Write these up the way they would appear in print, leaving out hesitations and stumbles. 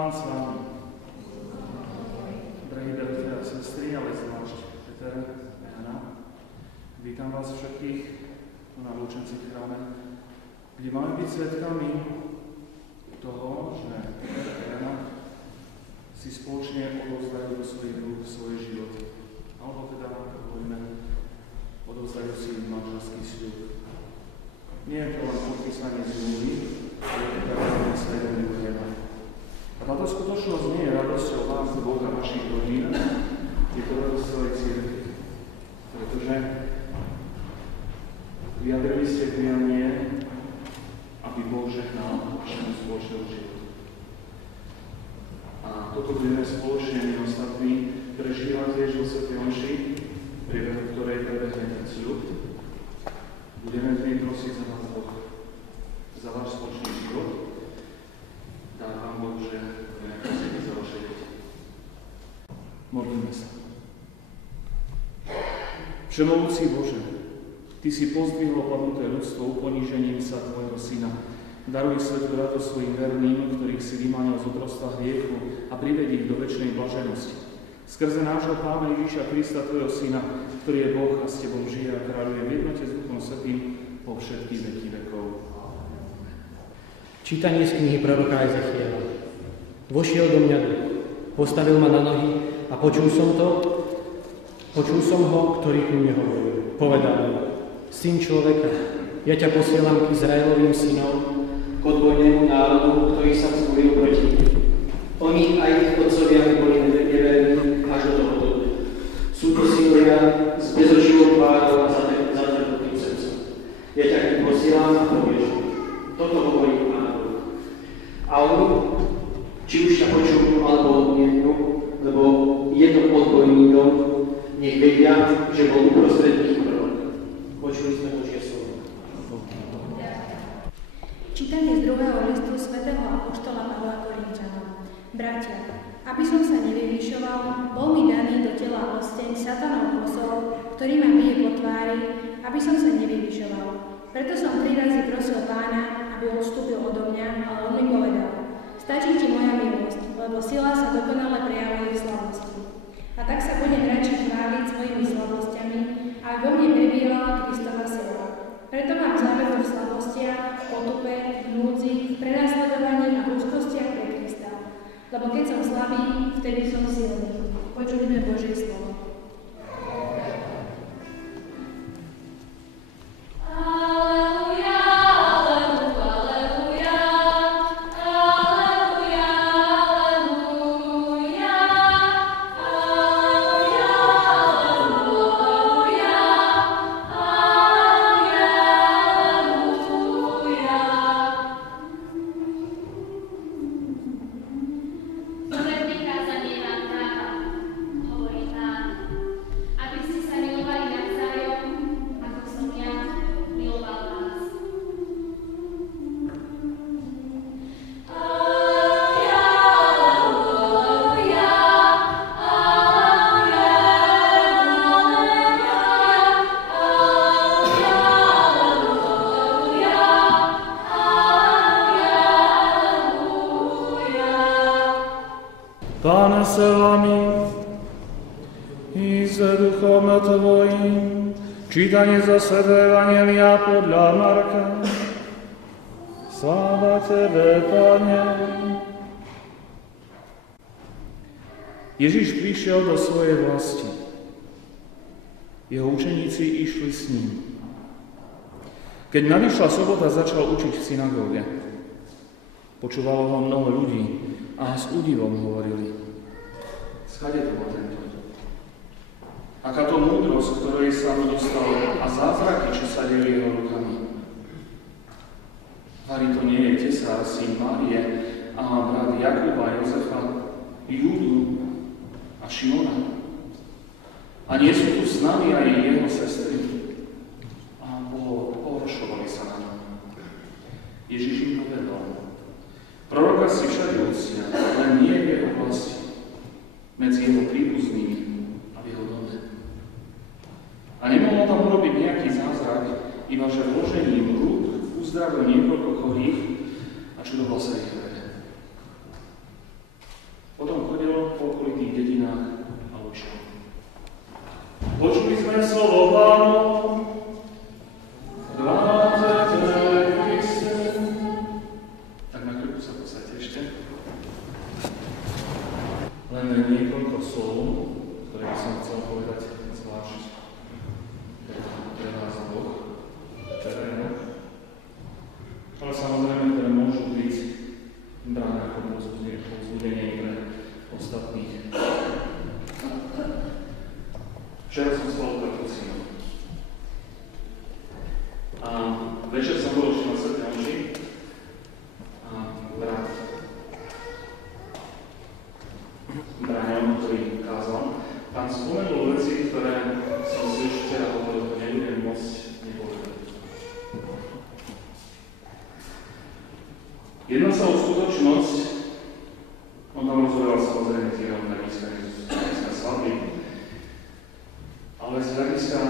Pán s vami. Drahí bratia a sestry, ale zvlášť Peter a Jana, vítam vás všetkých na lúčenci v chráme, kde máme byť svedkami toho, že Peter a Jana si spoločne odovzdajú do svojich rúk svoje životy. Alebo teda, ako hovoríme, odovzdajú si manželský sľub. Nie je to len podpísanie zmluvy, ale je to také svedenie Boha. A táto skutočnosť nie je radosťou vás, Boha a vašich rodín, je to radosť celej cirkvi. Pretože vyjadrili ste prianie, aby Boh žehnal vašemu spoločnému životu. A toto budeme spoločne my ostatní prežívať tiež vo svätej omši, v priebehu ktorej prebehne ten sľub. Budeme vždy prosiť za vás Boh, za váš spoločný život. Dá vám Boh, že budeme prosiť za vaše deti. Modlíme sa. Všemovúci Bože, Ty si pozdvihol padnuté ľudstvo uponížením sa Tvojho Syna. Daruj svetú radosť svojim verným, ktorých si vymanil z otroctva hriechu a privedí ich do večnej blaženosti. Skrze nášho Pána Ježiša Krista, Tvojho Syna, ktorý je Boh a s Tebou žije a kráľuje v jednote s Duchom Svätým po všetky veky vekov. Čítanie z knihy proroka Ezechiela. Vošiel do mňa duch, postavil ma na nohy a počul som ho, ktorý ku mne hovoril. Povedal mi: Syn človeka, ja ťa posielam k Izraelovým synom, k odbojnému národu, ktorý sa vzbúril proti nim. Oni a ich otcovia boli neverní až do toho dobu. Sú to synovia s bezočivou tvárou a zatrpnutým srdcom. Ja ťa k nim posielam a povieš: Toto hovorí Pán Boh. A oni, či už ťa počujú alebo odmietnú, lebo je to odbojný dom, nech vedia, že bol uprostred nich prorok. Počuli sme Božie slovo. Čítanie z 2. listu svätého apoštola Pavla Korinťanom. Bratia, aby som sa nevyvyšoval, bol mi daný do tela osteň satanov kosol, ktorý ma bije po tvári, aby som sa nevyvyšoval. Preto som 3 razy prosil Pána, aby odstúpil odo mňa, ale on mi povedal: Stačí ti moja milosť, lebo sila sa dokonale prejavuje v slabosti. A tak sa budem radšej chváliť svojimi slabosťami, aby vo mne prebývala Kristova sila. Preto mám záveru v slabostiach, potupe, v núdzi, v prenasledovaní a v úzkostiach pre Krista. Lebo keď som slabý, vtedy som silný. Počuli sme Božie slovo. Pán s vami i s duchom tvojim. Čítanie zo svätého Evanjelia podľa Marka. Sláva Tebe, Pane. Ježiš prišiel do svojej vlasti. Jeho učeníci išli s ním. Keď nadišla sobota, začal učiť v synagóge. Počúvalo ho mnoho ľudí a s údivom hovorili: Skade to bol tento? Aká to múdrosť, ktorej sa mu dostalo, a zázraky, čo sa delí jeho rukami. Vari to nie je tesár, syn Márie, a brat Jakuba, Jozefa, Júdu a Šimona. A nie sú tu s nami aj jeho sestry. A pohoršovali sa na ňom. Ježiš im povedal: Proroka si všade uctia, len nie v jeho vlasti, medzi jeho príbuznými a v jeho dome. A nemohol tam urobiť nejaký zázrak, iba že vložením rúk uzdravil niekoľko chorých a čudoval sa ich vere. len niekoľko slov, ktoré by som chcel povedať zvlášť pre vás dvoch, ale samozrejme, ktoré môžu byť brané ako povzbudenie pre ostatných. Včera som spolu kapucínom. A večer som bol už na svätej omši a brat Braňo, ktorý kázal, tam spomenul veci, ktoré som si už včera hovoril, že nebudem môcť nepovedať. Jedná sa o skutočnosť, on tam rozhodoval samozrejme tieľom hľadiska svadby, ale z hľadiska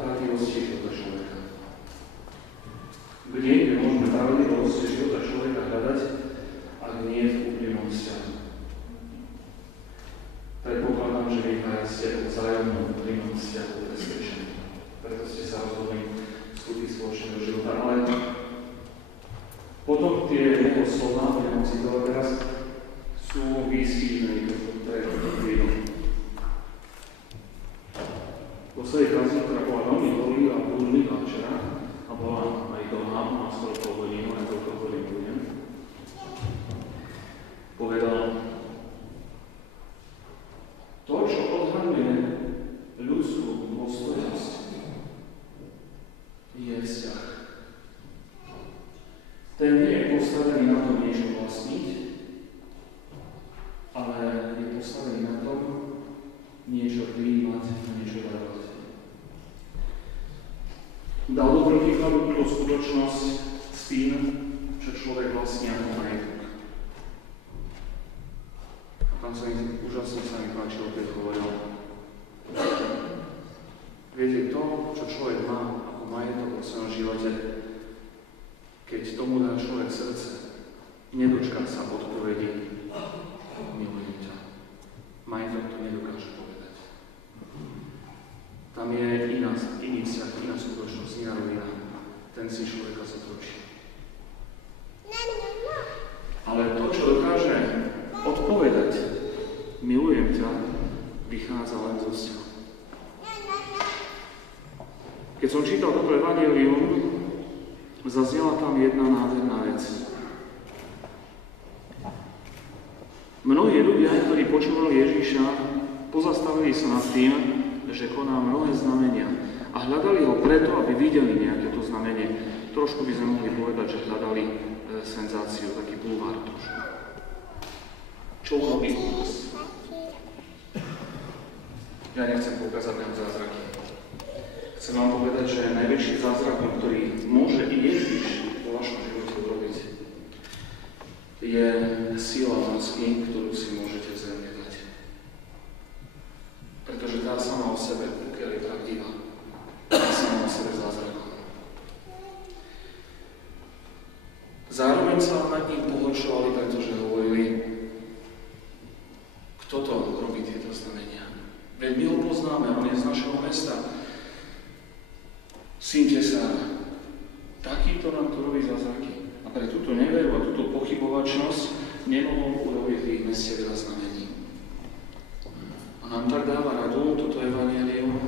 pravdivosti života človeka. Kde je možné pravdivosť života človeka hľadať, ak nie v úprimnom vzťahu? Predpokladám, že vy ste o vzájomnom úprimnom vzťahu presvedčení. Preto ste sa rozhodli vstúpiť spoločného života. Ale potom tie jeho slova, budem citovať teraz, sú výstižné pre chvíľu. Vo svojej kázni, ktorá bola veľmi horlivá včera, a bola aj dlhá, má skoro pol hodinu, aj toľko hodín budem, povedal: to, čo odhaľuje ľudskú dôstojnosť, je vzťah. Ten nie je postavený na tom niečo vlastniť, ale je postavený na tom niečo prijímať a niečo dávať. Dal do protikladu túto skutočnosť s tým, čo človek vlastní ako majetok. A tam úžasne sa mi páčilo, keď hovoril: viete, to, čo človek má ako majetok vo svojom živote, keď tomu dá človek srdce, nedočká sa odpovedi: milujem ťa. Majetok to nedokáže povedať. Tam je iný vzťah, iná skutočnosť, iná rovina. Ten si človeka zotročí. Ale to, čo dokáže odpovedať milujem ťa, vychádza len zo vzťahu. Keď som čítal toto evanjelium, zaznela tam jedna nádherná vec. Mnohí ľudia, ktorí počúvali Ježiša, pozastavili sa nad tým, že koná mnohé znamenia a hľadali ho preto, aby videli nejaké to znamenie. Trošku by sme mohli povedať, že hľadali senzáciu, taký bulvár trošku. Čo urobí u nás? Ja nechcem poukázať na zázraky. Chcem vám povedať, že najväčší zázrak, ktorý môže i Ježiš vo vašom živote urobiť, je sila lásky, ktorú si môžete vzájomne dať. Pretože tá sama o sebe, pokiaľ je pravdivá, tá sama o sebe zázrakom. Zároveň sa nad ním pohoršovali, pretože hovorili: kto to robí tieto znamenia? Veď my ho poznáme, on je z našeho mesta. Syn tesára. Takýto nám to robí zázraky. A pre túto neveru a túto pochybovačnosť nemohol urobiť v ich meste veľa znamení. A nám tak dáva radu toto evanjelium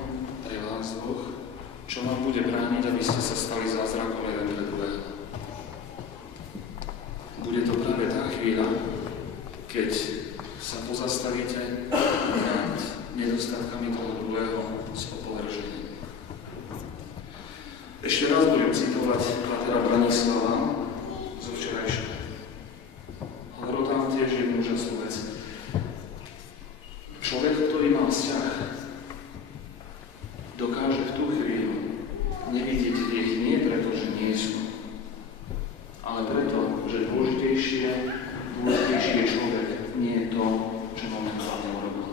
pre vás dvoch, čo vám bude brániť, aby ste sa stali zázrakom jeden pre druhého. Bude to práve tá chvíľa, keď sa pozastavíte nad nedostatkami toho druhého s opovržením. Ešte raz budem citovať pátra Branislava zo včerajšieho. Hovoril tam tiež jednu úžasnú vec. Človek, ktorý má vzťah, dokáže v tú chvíľu nevidieť hriech nie preto, že nie sú, ale preto, že dôležitejší je človek, nie je to, čo momentálne urobil.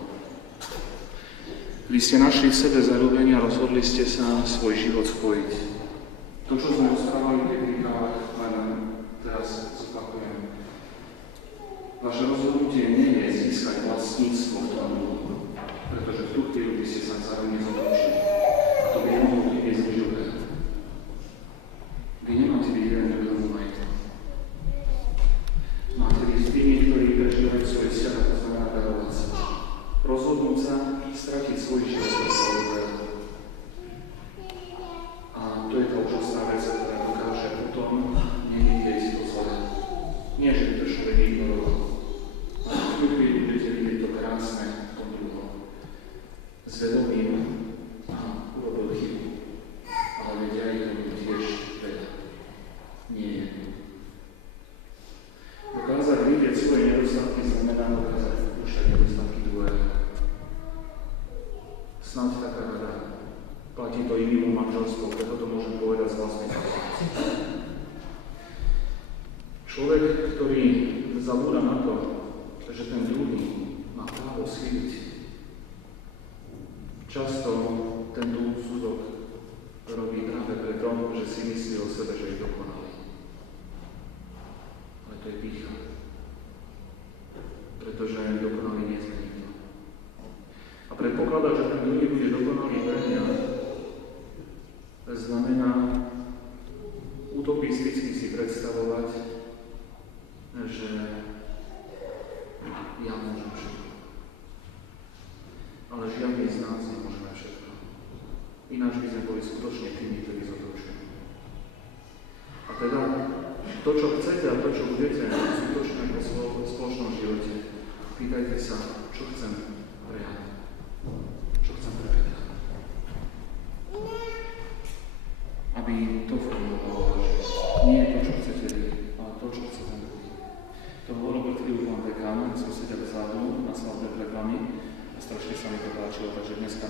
Vy ste našli v sebe zaľúbenie a rozhodli ste sa svoj život spojiť. To, čo sme rozprávali v technikách, len teraz zopakujem. Vaše rozhodnutie nie je získať vlastníctvo v tom druhu, pretože v tú chvíľu by ste sa vzájomne zotročili. To by nemohlo vyviesť nič dobrého. Vy nemáte byť jeden druhému majetkom. Máte byť tými, ktorí prežívajú svoje vzťah, to znamená darovať sa. že ten druhý má právo chybiť. Často tento úsudok robí práve preto, že si myslí o sebe, že je dokonalý. Ale to je pýcha. Pretože dokonalý nie sme nikto. A predpokladať, že ten druhý bude dokonalý pre mňa, znamená utopisticky si predstavovať, že ja môžem všetko. Ale žiadny z nás nemôžeme všetko. Ináč by sme boli skutočne tými, ktorí zotročujú. A teda to, čo chcete a to, čo budete skutočne vo spoločnom živote, pýtajte sa, čo chcem reálne. Čo chcem prevedať. Aby to formulovalo, že nie je to, čo chcete vy, ale to, čo chce ten druhý. To bol Robert Kriuk, pán dekán, som sedel vzadu na svadbe pred vami a strašne sa mi to páčilo, takže dneska